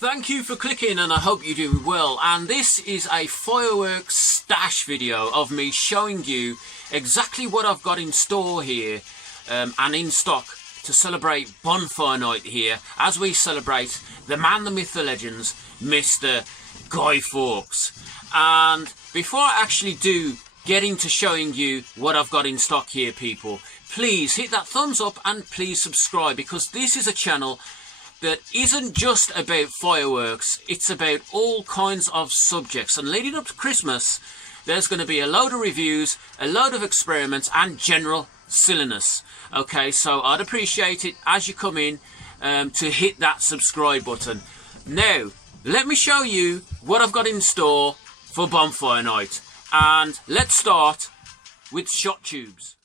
Thank you for clicking, and I hope you're doing well. And this is a fireworks stash video of me showing you exactly what I've got in store here and in stock to celebrate Bonfire Night here as we celebrate the man, the myth, the legends, Mr. Guy Fawkes. And before I actually do get into showing you what I've got in stock here, people, please hit that thumbs up and please subscribe, because this is a channel that isn't just about fireworks, it's about all kinds of subjects. And leading up to Christmas, there's going to be a load of reviews, a load of experiments, and general silliness. Okay, so I'd appreciate it as you come in to hit that subscribe button. Now, let me show you what I've got in store for Bonfire Night. And let's start with shot tubes.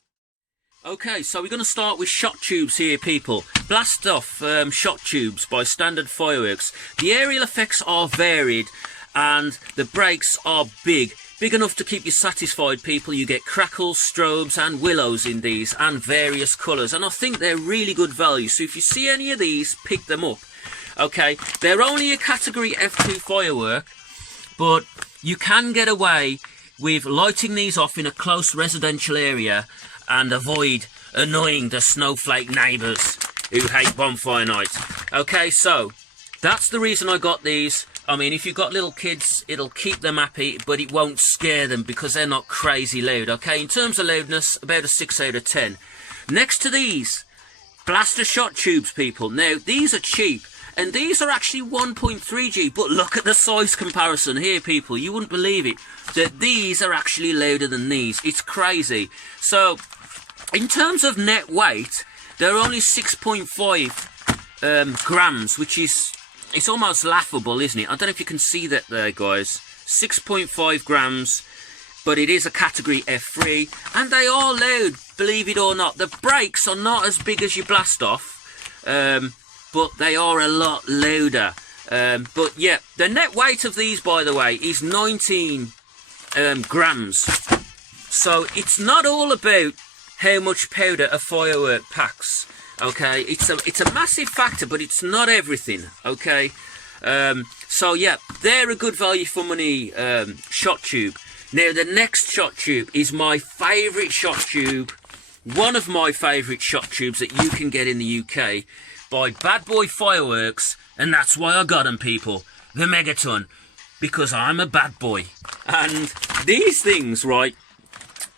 Okay, so we're going to start with shot tubes here, people. Blast off shot tubes by Standard Fireworks. The aerial effects are varied and the breaks are big enough to keep you satisfied, people. You get crackles, strobes and willows in these, and various colours, and I think they're really good value. So if you see any of these, pick them up. Okay, they're only a category F2 firework, but you can get away with lighting these off in a close residential area and avoid annoying the snowflake neighbours who hate Bonfire Night. Okay, so that's the reason I got these. I mean, if you've got little kids, it'll keep them happy, but it won't scare them because they're not crazy loud. Okay, in terms of loudness, about a 6 out of 10. Next to these, blaster shot tubes, people. Now, these are cheap, and these are actually 1.3G, but look at the size comparison here, people. You wouldn't believe it, that these are actually louder than these. It's crazy. So, in terms of net weight, they're only 6.5 grams, which is, it's almost laughable, isn't it? I don't know if you can see that there, guys. 6.5 grams, but it is a category F3, and they are loud, believe it or not. The brakes are not as big as your blast off, but they are a lot louder. But yeah, the net weight of these, by the way, is 19 grams. So it's not all about how much powder a firework packs. Okay, it's a massive factor, but it's not everything. Okay, so yeah, they're a good value for money shot tube. Now the next shot tube is my favourite shot tube, one of my favourite shot tubes that you can get in the UK by Bad Boy Fireworks, and that's why I got them, people. The Megaton, because I'm a bad boy. And these things, right,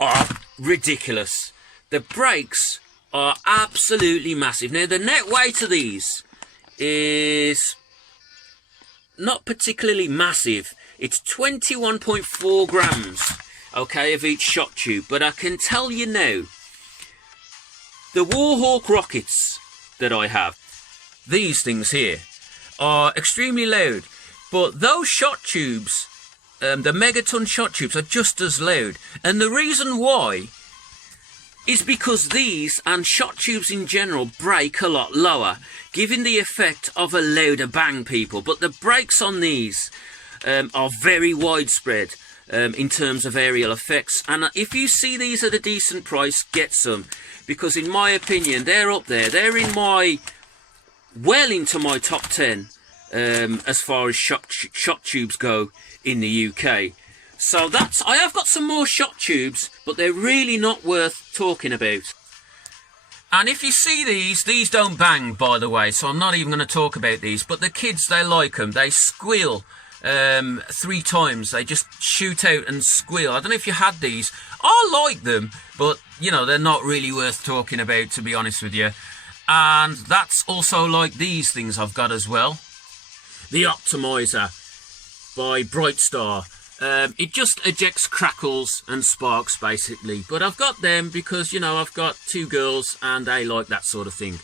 are ridiculous. The brakes are absolutely massive. Now, the net weight of these is not particularly massive. It's 21.4 grams, okay, of each shot tube. But I can tell you now, the Warhawk rockets that I have, these things here, are extremely loud. But those shot tubes, the Megaton shot tubes, are just as loud. And the reason why is because these, and shot tubes in general, break a lot lower, giving the effect of a louder bang, people. But the breaks on these are very widespread in terms of aerial effects. And if you see these at a decent price, get some. Because in my opinion, they're up there. They're in my, well into my top 10 as far as shot tubes go in the UK. So that's, I have got some more shot tubes, but they're really not worth talking about. And if you see these don't bang, by the way, so I'm not even going to talk about these. But the kids, they like them. They squeal 3 times. They just shoot out and squeal. I don't know if you had these. I like them, but, you know, they're not really worth talking about, to be honest with you. And that's also like these things I've got as well. The Optimizer by Brightstar. It just ejects crackles and sparks, basically. But I've got them because, you know, I've got 2 girls and they like that sort of thing.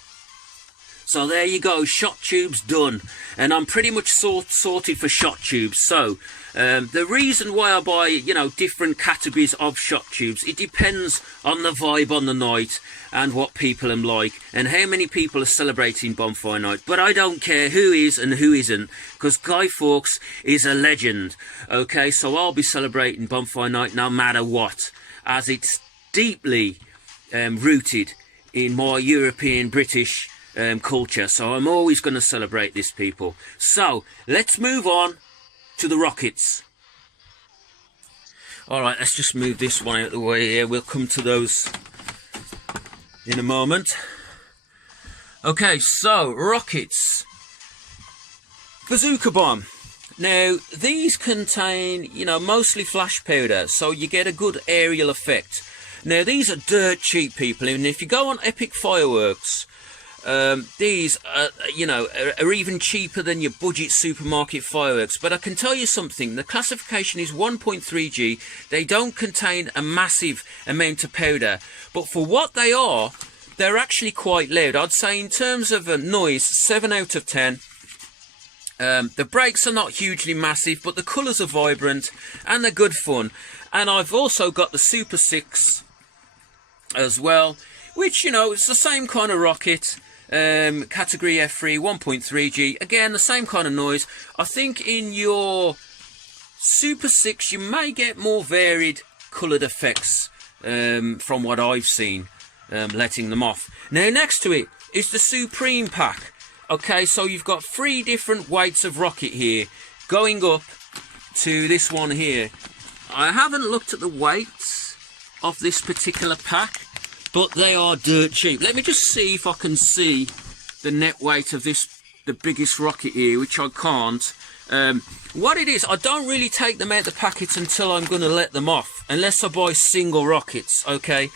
So there you go, shot tubes done. And I'm pretty much sorted for shot tubes. So the reason why I buy, you know, different categories of shot tubes, it depends on the vibe on the night and what people am like and how many people are celebrating Bonfire Night. But I don't care who is and who isn't, because Guy Fawkes is a legend. Okay, so I'll be celebrating Bonfire Night no matter what, as it's deeply rooted in my European, British culture, so I'm always going to celebrate this, people. So let's move on to the rockets. Alright, let's just move this one out of the way here. We'll come to those in a moment. Okay, so rockets. Bazooka bomb. Now, these contain, mostly flash powder, so you get a good aerial effect. Now, these are dirt cheap, people, and if you go on Epic Fireworks, these are even cheaper than your budget supermarket fireworks. But I can tell you something, the classification is 1.3G. They don't contain a massive amount of powder, but for what they are, they're actually quite loud. I'd say in terms of noise, 7 out of 10. The brakes are not hugely massive, but the colours are vibrant and they're good fun. And I've also got the Super 6 as well, which, it's the same kind of rocket. Category F3, 1.3G, again the same kind of noise. I think in your Super 6 you may get more varied coloured effects from what I've seen, letting them off. Now next to it is the Supreme pack. Okay, so you've got 3 different weights of rocket here going up to this one here. I haven't looked at the weights of this particular pack, but they are dirt cheap. Let me just see if I can see the net weight of this, the biggest rocket here, which I can't. What it is, I don't really take them out the packets until I'm going to let them off, unless I buy single rockets, okay?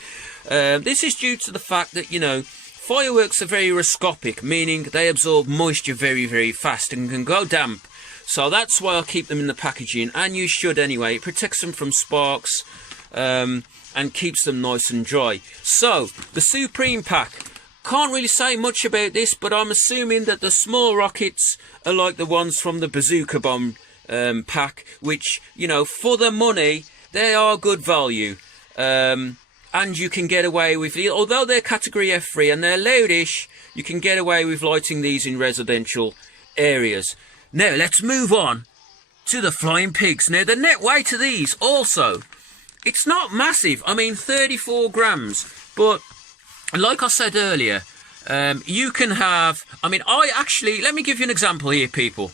This is due to the fact that, fireworks are very roscopic, meaning they absorb moisture very, very fast and can go damp. So that's why I keep them in the packaging, and you should anyway. It protects them from sparks, and keeps them nice and dry. So, the Supreme pack. Can't really say much about this, but I'm assuming that the small rockets are like the ones from the Bazooka bomb pack, which, for the money, they are good value. And you can get away with, although they're category F3 and they're loudish, you can get away with lighting these in residential areas. Now, let's move on to the Flying Pigs. Now, the net weight of these also, it's not massive. I mean, 34 grams. But like I said earlier, you can have... let me give you an example here, people.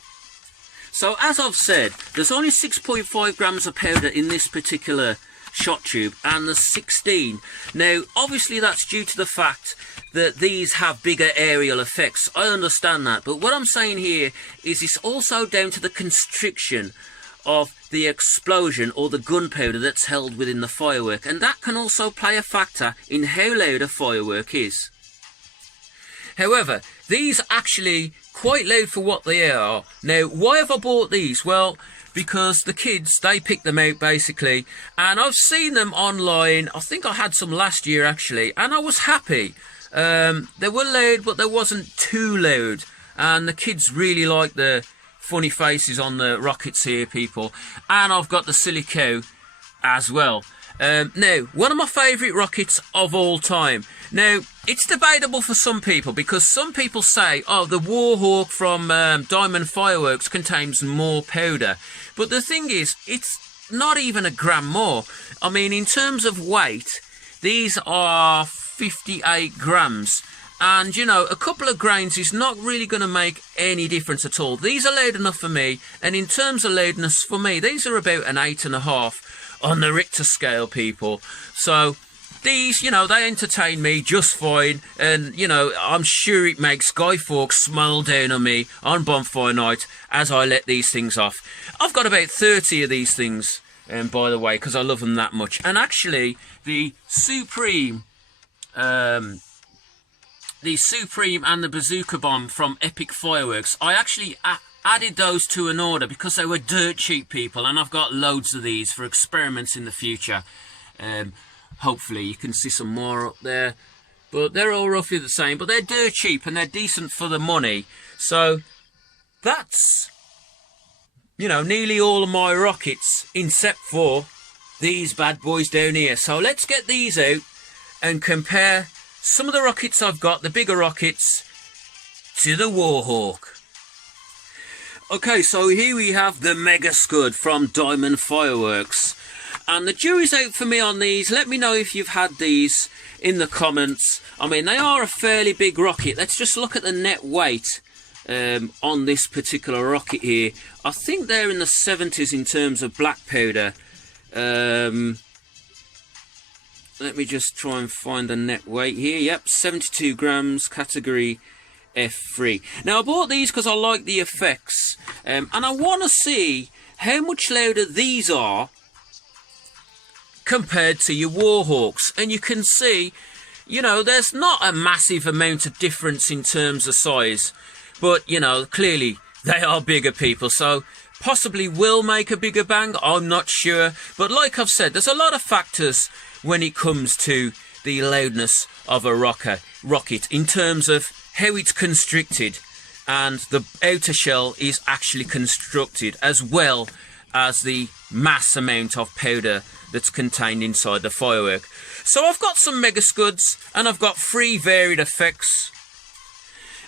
So, as I've said, there's only 6.5 grams of powder in this particular shot tube, and there's 16. Now, obviously, that's due to the fact that these have bigger aerial effects. I understand that. But what I'm saying here is it's also down to the constriction of the explosion or the gunpowder that's held within the firework, and that can also play a factor in how loud a firework is. However, these are actually quite loud for what they are. Now, why have I bought these? Well, because the kids, they pick them out basically, and I've seen them online. I think I had some last year actually, and I was happy. They were loud, but they wasn't too loud, and the kids really like the funny faces on the rockets here, people. And I've got the Silly Cow as well. Now, one of my favourite rockets of all time. Now, it's debatable for some people, because some people say, oh, the Warhawk from Diamond Fireworks contains more powder. But the thing is, it's not even a gram more. I mean, in terms of weight, these are 58 grams. And, a couple of grains is not really going to make any difference at all. These are loud enough for me. And in terms of loudness, for me, these are about an 8.5 on the Richter scale, people. So, these, they entertain me just fine. And, I'm sure it makes Guy Fawkes smile down on me on Bonfire night as I let these things off. I've got about 30 of these things, by the way, because I love them that much. And actually, the Supreme... the Supreme and the Bazooka Bomb from Epic Fireworks, I actually added those to an order because they were dirt cheap, people, and I've got loads of these for experiments in the future. Hopefully you can see some more up there, but they're all roughly the same, but they're dirt cheap and they're decent for the money. So that's, nearly all of my rockets except for these bad boys down here. So let's get these out and compare some of the rockets I've got, the bigger rockets, to the Warhawk. Okay, so here we have the Mega Scud from Diamond Fireworks. And the jury's out for me on these. Let me know if you've had these in the comments. I mean, they are a fairly big rocket. Let's just look at the net weight on this particular rocket here. I think they're in the 70s in terms of black powder. Let me just try and find the net weight here. Yep, 72 grams, category F3. Now, I bought these because I like the effects. And I want to see how much louder these are compared to your Warhawks. And you can see, you know, there's not a massive amount of difference in terms of size. But, you know, clearly they are bigger, people. So possibly will make a bigger bang. I'm not sure. But like I've said, there's a lot of factors when it comes to the loudness of a rocket in terms of how it's constructed and the outer shell is actually constructed, as well as the mass amount of powder that's contained inside the firework. So I've got some mega scuds and I've got 3 varied effects.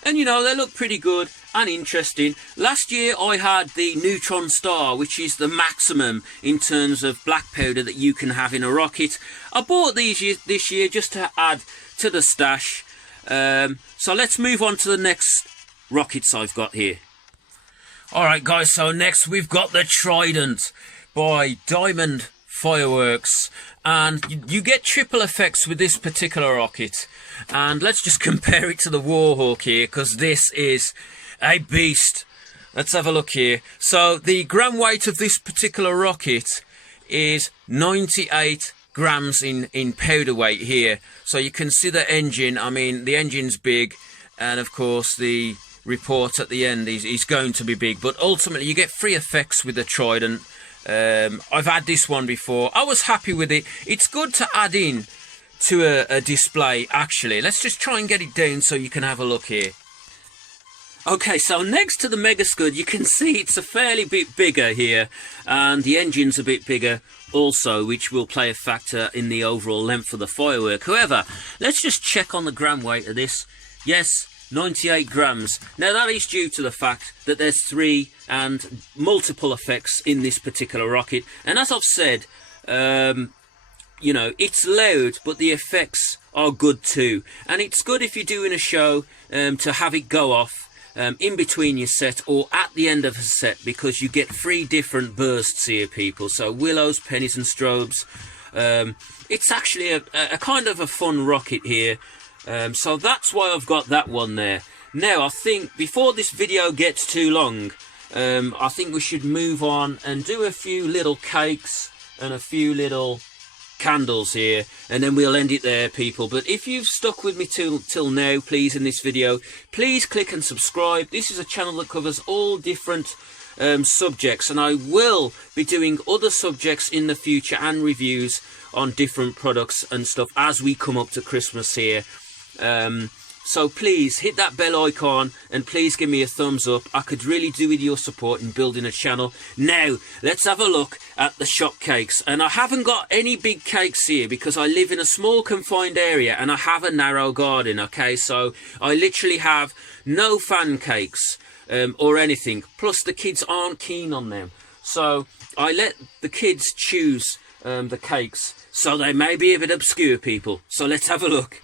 And you know, they look pretty good and interesting. Last year I had the neutron star, which is the maximum in terms of black powder that you can have in a rocket. I bought these this year just to add to the stash. So let's move on to the next rockets I've got here. Alright guys, so next we've got the Trident by Diamond Fireworks, and you get triple effects with this particular rocket. And let's just compare it to the Warhawk here, because this is a beast. Let's have a look here. So the gram weight of this particular rocket is 98 grams in powder weight here. So you can see the engine. I mean, the engine's big, and of course the report at the end is going to be big. But ultimately you get 3 effects with the Trident. I've had this one before. I was happy with it. It's good to add in to a display, actually. Let's just try and get it down so you can have a look here. Okay, so next to the Mega Scud, you can see it's a fairly bit bigger here, and the engine's a bit bigger also, which will play a factor in the overall length of the firework. However, let's just check on the gram weight of this. Yes, 98 grams. Now that is due to the fact that there's 3 and multiple effects in this particular rocket. And as I've said, you know, it's loud, but the effects are good too. And it's good if you're doing a show to have it go off in between your set or at the end of a set, because you get 3 different bursts here, people. So willows, pennies and strobes. It's actually a kind of a fun rocket here. So that's why I've got that one there. Now, I think before this video gets too long, I think we should move on and do a few little cakes and a few little candles here, and then we'll end it there, people. But if you've stuck with me till now, please, in this video, please click and subscribe. This is a channel that covers all different subjects, and I will be doing other subjects in the future and reviews on different products and stuff as we come up to Christmas here. So please hit that bell icon and please give me a thumbs up. I could really do with your support in building a channel. Now let's have a look at the shop cakes, and I haven't got any big cakes here because I live in a small confined area and I have a narrow garden. Okay, so I literally have no fan cakes or anything, plus the kids aren't keen on them, so I let the kids choose the cakes, so they may be a bit obscure, people. So let's have a look.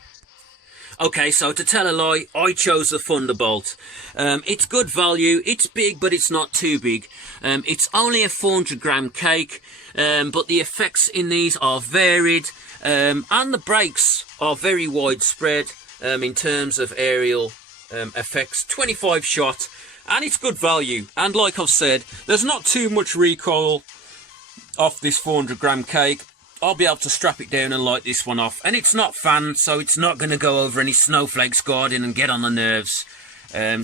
Okay, so to tell a lie, I chose the Thunderbolt. It's good value, it's big, but it's not too big. It's only a 400 gram cake, but the effects in these are varied, and the breaks are very widespread in terms of aerial effects. 25 shot, and it's good value. And like I've said, there's not too much recoil off this 400 gram cake. I'll be able to strap it down and light this one off. And it's not fanned, so it's not going to go over any snowflakes garden and get on the nerves.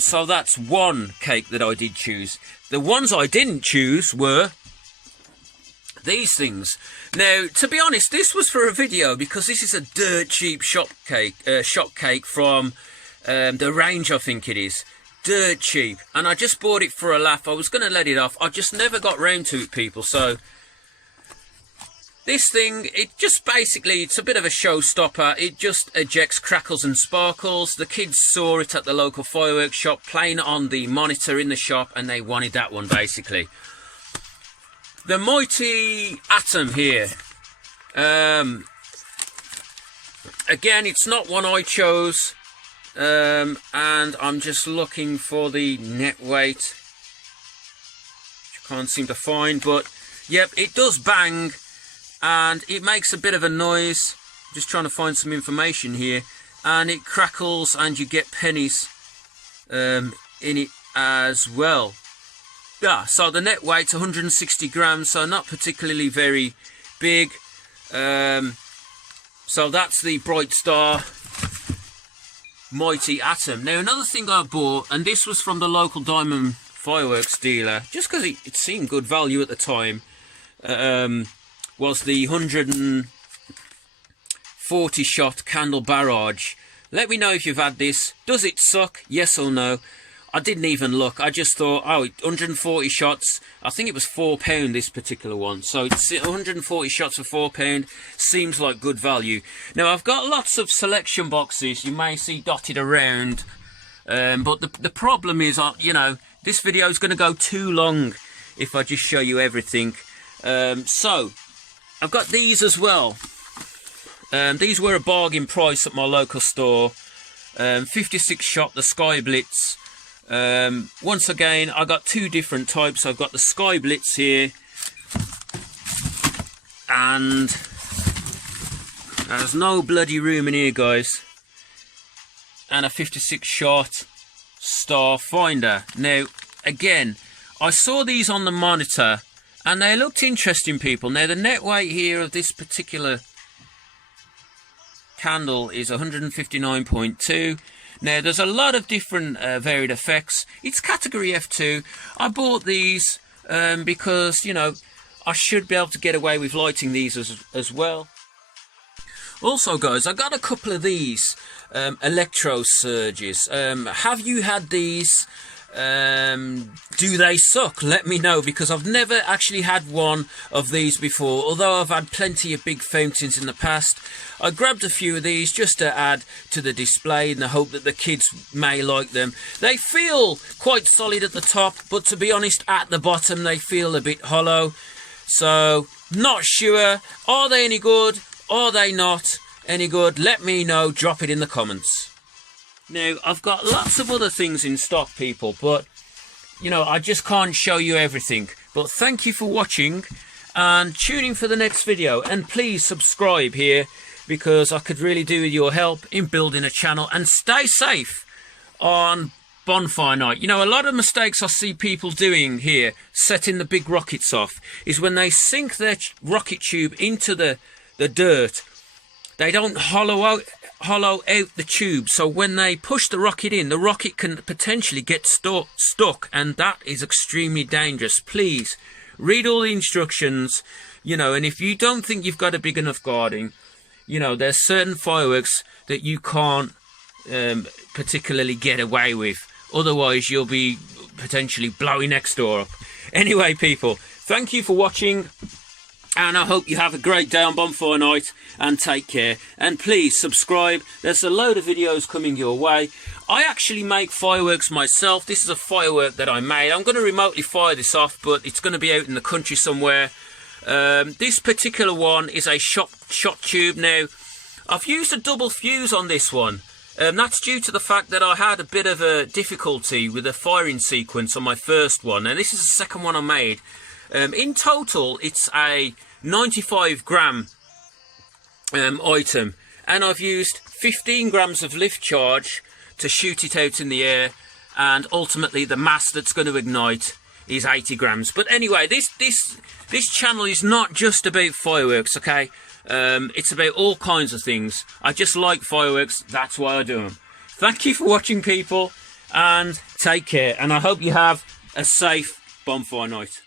So that's one cake that I did choose. The ones I didn't choose were these things. Now, to be honest, this was for a video because this is a dirt cheap shop cake from the range, I think it is. Dirt cheap. And I just bought it for a laugh. I was going to let it off. I just never got round to it, people. So this thing, it just basically, it's a bit of a showstopper. It just ejects crackles and sparkles. The kids saw it at the local fireworks shop, playing on the monitor in the shop, and they wanted that one, basically. the mighty Atom here. Again, it's not one I chose, and I'm just looking for the net weight, which I can't seem to find, but yep, it does bang, and it makes a bit of a noise. Just trying to find some information here, and it crackles, and you get pennies in it as well. Yeah, so the net weight's 160 grams, so not particularly very big. So that's the Bright Star Mighty Atom. Now, another thing I bought, and this was from the local diamond fireworks dealer, just because it seemed good value at the time, was the 140 shot candle barrage. Let me know if you've had this. Does it suck? Yes or no? I didn't even look. I just thought, oh, 140 shots. I think it was £4 this particular one. So it's 140 shots for £4. Seems like good value. Now, I've got lots of selection boxes you may see dotted around. But the problem is, you know, this video is going to go too long if I just show you everything. So, I've got these as well. These were a bargain price at my local store. 56 shot, the Sky Blitz. Once again, I got two different types. I've got the Sky Blitz here, and there's no bloody room in here, guys. And a 56 shot Starfinder. Now, again, I saw these on the monitor, and they looked interesting, people. Now, the net weight here of this particular candle is 159.2. Now, there's a lot of different varied effects. It's category F2. I bought these because, you know, I should be able to get away with lighting these as well. Also, guys, I got a couple of these electro surges. Have you had these? Do they suck? Let me know, because I've never actually had one of these before, although I've had plenty of big fountains in the past. I grabbed a few of these just to add to the display in the hope that the kids may like them. They feel quite solid at the top, but to be honest, at the bottom they feel a bit hollow. So, not sure. Are they any good? Are they not any good? Let me know. Drop it in the comments. Now, I've got lots of other things in stock, people, but, you know, I just can't show you everything. But thank you for watching, and tune in for the next video. And please subscribe here, because I could really do with your help in building a channel. And stay safe on Bonfire Night. You know, a lot of mistakes I see people doing here, setting the big rockets off, is when they sink their rocket tube into the dirt, they don't hollow out the tube, so when they push the rocket in, the rocket can potentially get stuck, and that is extremely dangerous. Please read all the instructions, you know, and if you don't think you've got a big enough guarding, you know, there's certain fireworks that you can't particularly get away with, otherwise you'll be potentially blowing next door up. Anyway, people, thank you for watching, and I hope you have a great day on Bonfire Night, and take care. And please subscribe. There's a load of videos coming your way. I actually make fireworks myself. This is a firework that I made. I'm going to remotely fire this off, but it's going to be out in the country somewhere. This particular one is a shot tube. Now, I've used a double fuse on this one. That's due to the fact that I had a bit of a difficulty with the firing sequence on my first one. And this is the second one I made. In total, it's a 95 gram item, and I've used 15 grams of lift charge to shoot it out in the air, and ultimately the mass that's going to ignite is 80 grams. But anyway, this channel is not just about fireworks, okay? It's about all kinds of things. I just like fireworks, that's why I do them. Thank you for watching, people, and take care, and I hope you have a safe Bonfire Night.